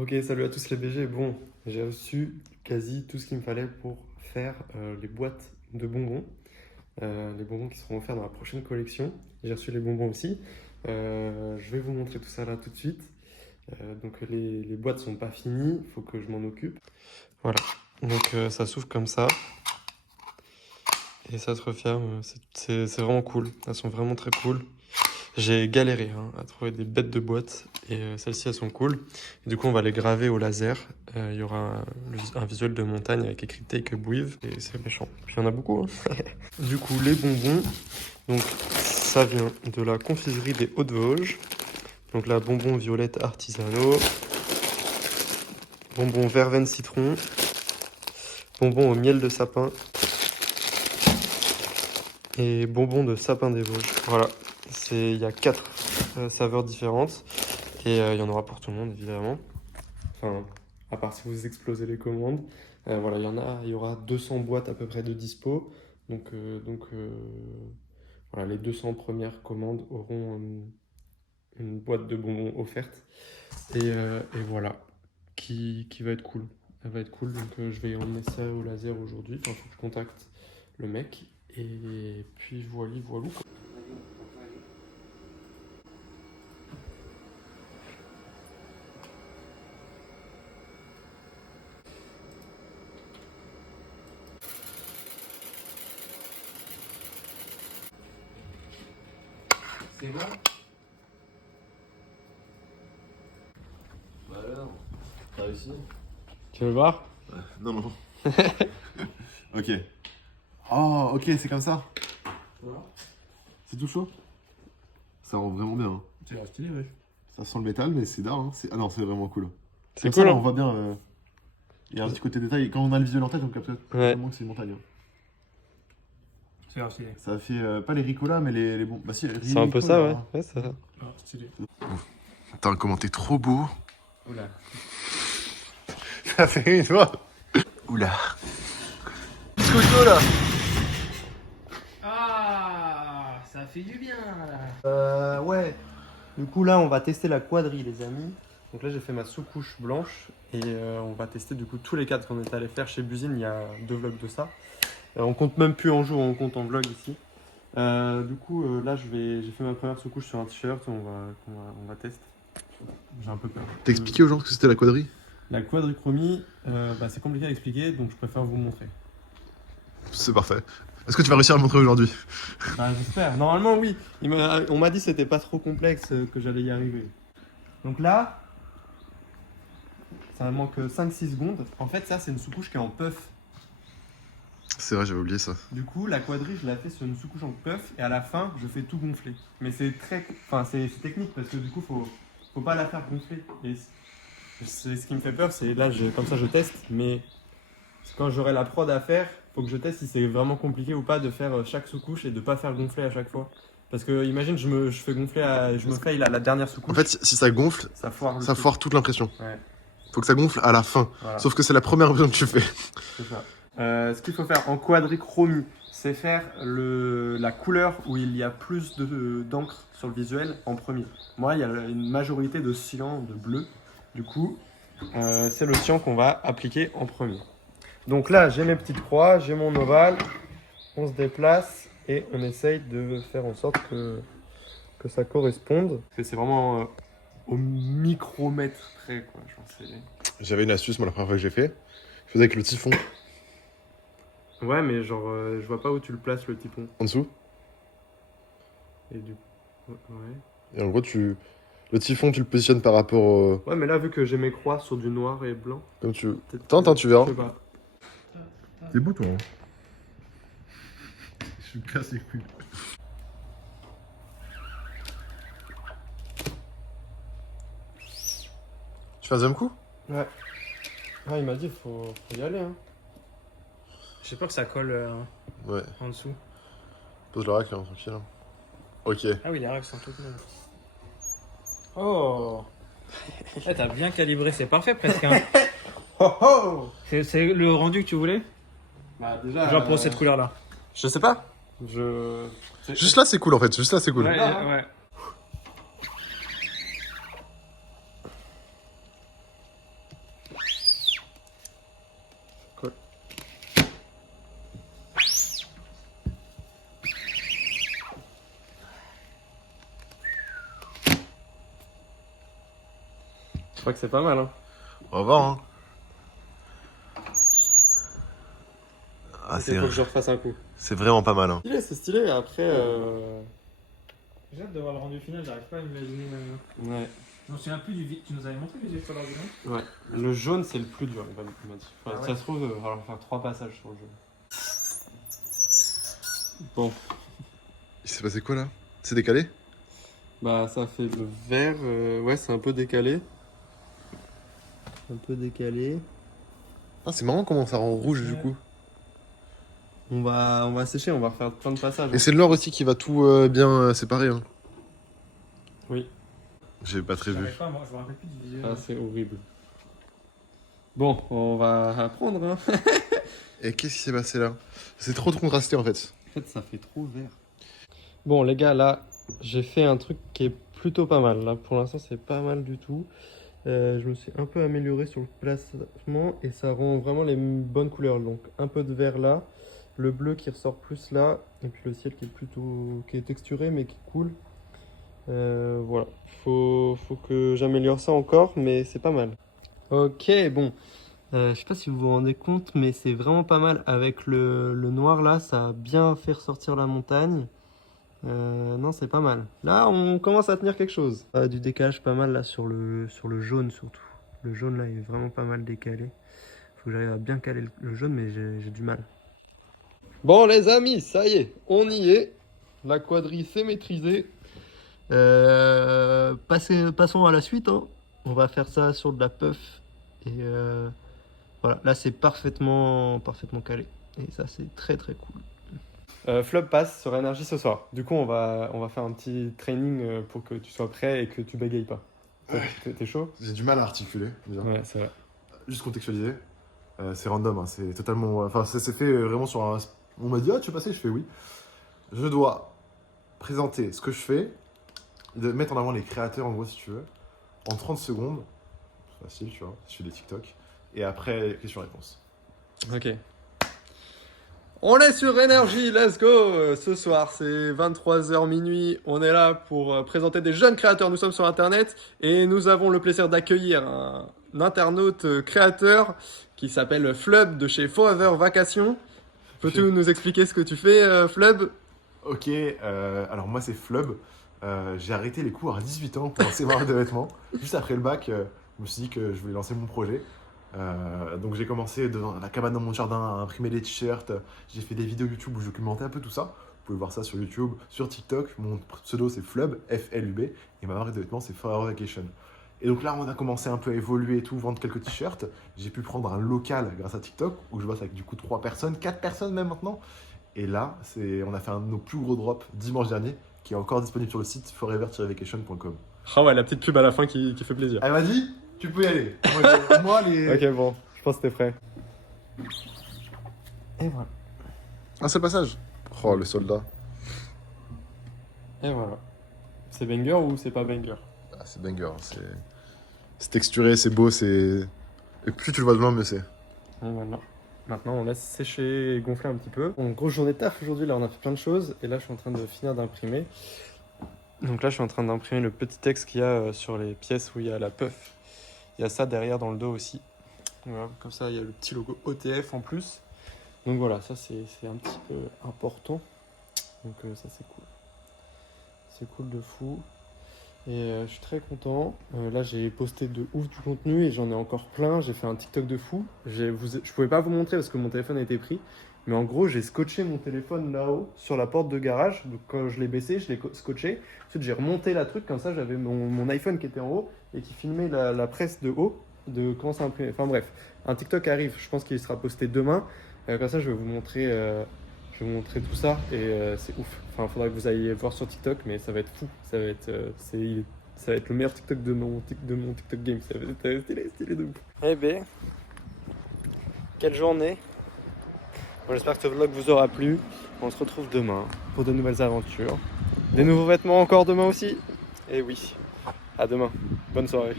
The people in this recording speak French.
Ok, salut à tous les BG. Bon, j'ai reçu quasi tout ce qu'il me fallait pour faire les boîtes de bonbons. Les bonbons qui seront offerts dans la prochaine collection. J'ai reçu les bonbons aussi. Je vais vous montrer tout ça là tout de suite. Donc les boîtes sont pas finies, il faut que je m'en occupe. Voilà, donc ça s'ouvre comme ça. Et ça se referme. C'est vraiment cool. Elles sont vraiment très cool. J'ai galéré à trouver des bêtes de boîtes et celles-ci elles sont cool. Et du coup on va les graver au laser. Il y aura un visuel de montagne avec écrit Take a Breathe et c'est méchant. Puis il y en a beaucoup. Du coup les bonbons, donc ça vient de la confiserie des Hauts-de-Vosges. Donc là bonbons violettes artisanaux, bonbons verveine citron, bonbons au miel de sapin et bonbons de sapin des Vosges. Voilà, il y a 4 saveurs différentes. Et il y en aura pour tout le monde, évidemment. Enfin, à part si vous explosez les commandes. Voilà, il y aura 200 boîtes à peu près de dispo. Donc, voilà, les 200 premières commandes auront une boîte de bonbons offerte. Et voilà, qui va être cool. Elle va être cool, donc je vais emmener ça au laser aujourd'hui. Enfin, il faut que je contacte le mec. Et puis voilà, voilà. C'est bon? Bah alors, t'as réussi? Tu veux voir? Non, non. Ok. Oh, ok, c'est comme ça. Voilà. C'est tout chaud. Ça rend vraiment bien. Hein. C'est l'air stylé, ouais. Ça sent le métal, mais c'est d'art. Hein. Ah non, c'est vraiment cool. C'est Comme cool, ça, là, hein. on voit bien. Il y a un petit côté détail. Quand on a le visuel en tête, on capte vraiment que c'est une montagne. Hein. C'est l'air stylé. Ça fait pas les ricolas, mais les bons. Bah si, les C'est un peu ça, ouais. ricolas, hein. Ouais, ça. Ah, stylé. T'as un commentaire trop beau. Oula. Ça fait une fois. Oula. Scoto là. Ah, ça fait du bien, là. Ouais. Du coup, là, on va tester la quadrille, les amis. Donc là, j'ai fait ma sous-couche blanche et on va tester du coup tous les cadres qu'on est allé faire chez Buzine. Il y a 2 vlogs de ça. On compte même plus en jour, on compte en vlog ici. Du coup, là, j'ai fait ma première sous-couche sur un t-shirt. On va tester. J'ai un peu peur. T'as expliqué aux gens que c'était la quadrille? La quadrichromie, c'est compliqué à expliquer, donc je préfère vous montrer. C'est parfait. Est-ce que tu vas réussir à le montrer aujourd'hui? Bah, j'espère. Normalement, oui. On m'a dit que c'était pas trop complexe, que j'allais y arriver. Donc là, ça manque 5-6 secondes. En fait, ça, c'est une sous-couche qui est en puff. C'est vrai, j'avais oublié ça. Du coup, la quadrille, je la fais sur une sous-couche en puff et à la fin, je fais tout gonfler. Mais c'est c'est technique parce que du coup, faut pas la faire gonfler. Et c'est ce qui me fait peur, c'est là, comme ça, je teste. Mais quand j'aurai la prod à faire, faut que je teste si c'est vraiment compliqué ou pas de faire chaque sous-couche et de pas faire gonfler à chaque fois. Parce que imagine, je fais gonfler, je me faille la dernière sous-couche. En fait, si ça gonfle, ça foire, ça foire toute l'impression. Ouais. Faut que ça gonfle à la fin. Voilà. Sauf que c'est la première impression que tu fais. C'est ça. Ce qu'il faut faire en quadrichromie, c'est faire la couleur où il y a plus d'encre sur le visuel en premier. Moi, il y a une majorité de cyan, de bleu. Du coup, c'est le cyan qu'on va appliquer en premier. Donc là, j'ai mes petites croix, j'ai mon ovale. On se déplace et on essaye de faire en sorte que ça corresponde. C'est vraiment au micromètre près, quoi. J'avais une astuce, moi, la première fois que j'ai fait. Je faisais avec le typhon. Ouais, mais genre, je vois pas où tu le places, le typon. En dessous. Et du coup, ouais. Et en gros, le typhon, tu le positionnes par rapport au... Ouais, mais là, vu que j'ai mes croix sur du noir et blanc. Comme tu veux. peut-être Tente, que- hein, tu verras. Je sais pas. T'es beau, toi. Hein. Je me casse les couilles. Tu fais un deuxième coup? Ouais. Ah, il m'a dit, faut y aller, hein. J'ai peur que ça colle Ouais. en dessous. Pose la rack, là, tranquille. Hein. Ok. Ah oui, les règles sont toutes neuves. Oh! Là, t'as bien calibré, c'est parfait presque. Hein. Oh oh! C'est le rendu que tu voulais? Bah, déjà. Genre pour cette couleur-là. Je sais pas. Juste là, c'est cool, en fait. Juste là, c'est cool. Ouais, ouais. crois que c'est pas mal, hein. On va voir, hein. Ah, Ok, faut que je refasse un coup. c'est vraiment pas mal, hein. C'est stylé, après... J'ai hâte de voir le rendu final, j'arrive pas à imaginer maintenant. Ouais. Je me souviens plus tu nous avais montré les étoiles du Ouais. Le jaune, c'est le plus dur, il m'a dit. Enfin, Ah ouais. Ça se trouve, il va falloir faire 3 passages sur le jaune. Bon, Il s'est passé quoi là? C'est décalé? bah ça fait le vert, ouais, c'est un peu décalé. Un peu décalé. Ah, c'est marrant comment ça rend rouge du Ouais. coup. On va sécher, on va refaire plein de passages. Et c'est le noir aussi qui va tout bien séparer, hein. Oui. J'ai pas très vu. J'arrive pas, moi, je me rappelle plus du visuel. Ah, c'est horrible. Bon, on va apprendre, hein. Et qu'est-ce qui s'est passé là? C'est trop contrasté en fait. En fait, ça fait trop vert. Bon, les gars, là, j'ai fait un truc qui est plutôt pas mal. Là, pour l'instant, c'est pas mal du tout. Je me suis un peu amélioré sur le placement et ça rend vraiment les bonnes couleurs. Donc, un peu de vert là, le bleu qui ressort plus là, et puis le ciel qui est texturé mais qui coule. Voilà, faut que j'améliore ça encore, mais c'est pas mal. Ok, bon. Je sais pas si vous vous rendez compte, mais c'est vraiment pas mal avec le noir là, ça a bien fait ressortir la montagne. Non, c'est pas mal. Là, on commence à tenir quelque chose. Du décalage pas mal là sur le jaune surtout. Le jaune là, il est vraiment pas mal décalé. Faut que j'arrive à bien caler le jaune, mais j'ai du mal. Bon les amis, ça y est, on y est. La quadrille c'est maîtrisé. Passons à la suite, hein. On va faire ça sur de la puff. Et voilà, là c'est parfaitement calé. Et ça c'est très très cool. Flop passe sur énergie ce soir. Du coup, on va faire un petit training pour que tu sois prêt et que tu bégayes pas. Ouais. T'es chaud? J'ai du mal à articuler. Déjà. Ouais, c'est vrai. Juste contextualiser. C'est random, hein. C'est totalement. Enfin, ça s'est fait vraiment sur un. On m'a dit, ah, tu veux passer? Je fais oui. Je dois présenter ce que je fais, de mettre en avant les créateurs, en gros, si tu veux, en 30 secondes. C'est facile, tu vois. Je fais des TikTok. Et après, question-réponse. Ok. On est sur énergie, let's go! Ce soir, c'est 23h minuit. On est là pour présenter des jeunes créateurs. Nous sommes sur Internet et nous avons le plaisir d'accueillir un internaute créateur qui s'appelle Flub de chez Forever Vacations. Peux-tu nous expliquer ce que tu fais, Flub? Ok, alors moi c'est Flub. J'ai arrêté les cours à 18 ans pour lancer ma marque de vêtements. Juste après le bac, je me suis dit que je voulais lancer mon projet. Donc j'ai commencé devant la cabane dans mon jardin à imprimer des t-shirts. J'ai fait des vidéos YouTube où je documentais un peu tout ça. Vous pouvez voir ça sur YouTube, sur TikTok. Mon pseudo c'est Flub, F-L-U-B. Et ma marque de vêtements c'est Forever Vacation. Et donc là on a commencé un peu à évoluer et tout, vendre quelques t-shirts. J'ai pu prendre un local grâce à TikTok où je bosse avec du coup 3 personnes, 4 personnes même maintenant. Et là on a fait un de nos plus gros drops dimanche dernier qui est encore disponible sur le site forever-vacation.com. Ah ouais, la petite pub à la fin qui fait plaisir. Elle m'a dit, tu peux y aller. Moi les... Ok, bon, je pense que t'es prêt. Et voilà. Ah, c'est le passage. Oh, le soldat. Et voilà. C'est banger ou c'est pas banger? Ah, c'est banger. C'est texturé, c'est beau, c'est... Et plus tu le vois de loin, mieux c'est. Et voilà. Maintenant, on laisse sécher et gonfler un petit peu. Bon, grosse journée de taf aujourd'hui. Là, on a fait plein de choses. Et là, je suis en train de finir d'imprimer. Donc là, je suis en train d'imprimer le petit texte qu'il y a sur les pièces où il y a la puff. Il y a ça derrière dans le dos aussi. Voilà, comme ça, il y a le petit logo OTF en plus. Donc voilà, ça c'est un petit peu important. Donc ça c'est cool. C'est cool de fou. Et je suis très content. Là j'ai posté de ouf du contenu et j'en ai encore plein. J'ai fait un TikTok de fou. Je pouvais pas vous montrer parce que mon téléphone a été pris. Mais en gros j'ai scotché mon téléphone là-haut sur la porte de garage. Donc quand je l'ai baissé, je l'ai scotché. Ensuite j'ai remonté la truc comme ça. J'avais mon iPhone qui était en haut et qui filmait la presse de haut de comment ça imprimer. Enfin bref, un TikTok arrive. Je pense qu'il sera posté demain. Comme ça je vais vous montrer tout ça et c'est ouf. Enfin, il faudra que vous ayez voir sur TikTok, mais ça va être fou. Ça va être le meilleur TikTok de mon TikTok game. Ça va être stylé de ouf. Eh ben, quelle journée. Bon, j'espère que ce vlog vous aura plu. On se retrouve demain pour de nouvelles aventures. Des nouveaux vêtements encore demain aussi. Et oui, à demain. Bonne soirée.